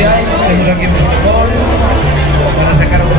sociais, temos aquí en fútbol, para sacar un...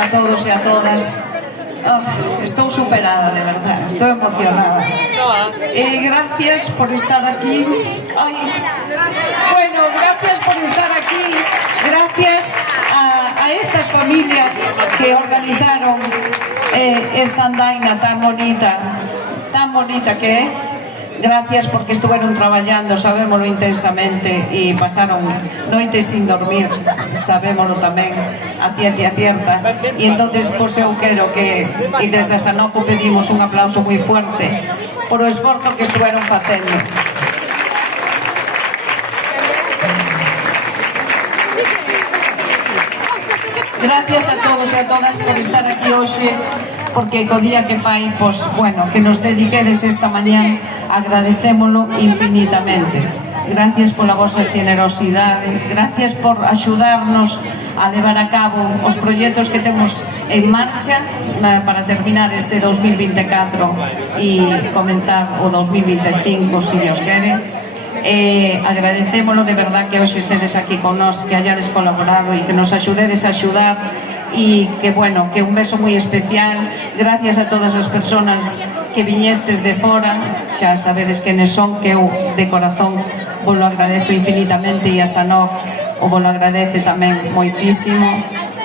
a todos e a todas. Estou superada, de verdad, estou emocionada. Gracias por estar aquí. Bueno, gracias por estar aquí. Gracias a estas familias que organizaron esta andaina tan bonita que é. Gracias porque estuvieron traballando, sabémoslo intensamente, e pasaron noites sin dormir, sabémoslo tamén a ciencia cierta, e entonces pois eu quero que, e desde a Sanoco pedimos un aplauso moi fuerte por o esforzo que estuvieron facendo. Gracias a todos e a todas por estar aquí hoxe. porque co día que fai, pois, bueno, que nos dediquedes esta mañán, agradecémolo infinitamente. Gracias pola vosa generosidade, gracias por axudarnos a levar a cabo os proxectos que temos en marcha para terminar este 2024 e comenzar o 2025, se Dios quere. Agradecémolo de verdad que hoxe estedes aquí con nós, que hayades colaborado e que nos axudedes a axudar, e que, bueno, que un beso moi especial. Gracias a todas as persoas que viñestes de fora, xa sabedes quenes son, que eu de corazón vos lo agradezo infinitamente, e a Sanó o vos lo agradece tamén moitísimo.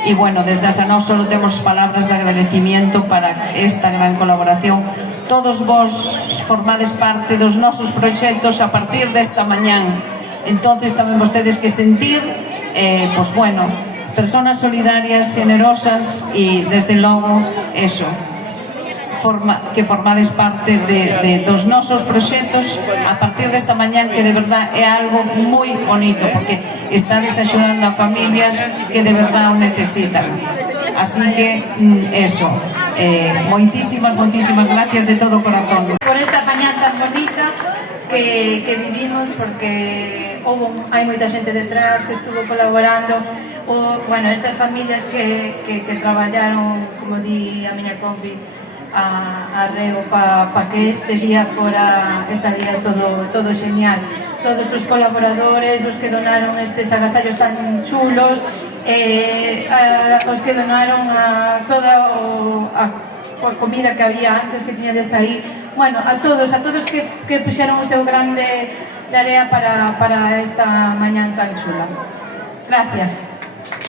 E, bueno, desde a Sanó solo temos palabras de agradecimiento para esta gran colaboración. Todos vos formades parte dos nosos proxectos a partir desta mañán, entonces tamén vostedes que sentir, pois, bueno, personas solidarias, generosas e, desde logo, eso, que formades parte dos nosos proxectos a partir desta mañán, que de verdad é algo moi bonito, porque estades axudando a familias que de verdad o necesitan. Así que, eso, moitísimas gracias de todo o corazón. Por esta mañán tan bonita que vivimos, porque hai moita xente detrás que estuvo colaborando, bueno, estas familias que traballaron, como di a miña compi, a reo para que este día fora e salía todo genial. Todos os colaboradores, os que donaron estes agasallos tan chulos, os que donaron toda a comida que había antes, que tiñades aí, bueno, a todos que puxeron o seu grande tarea para esta mañán tan chula. Gracias.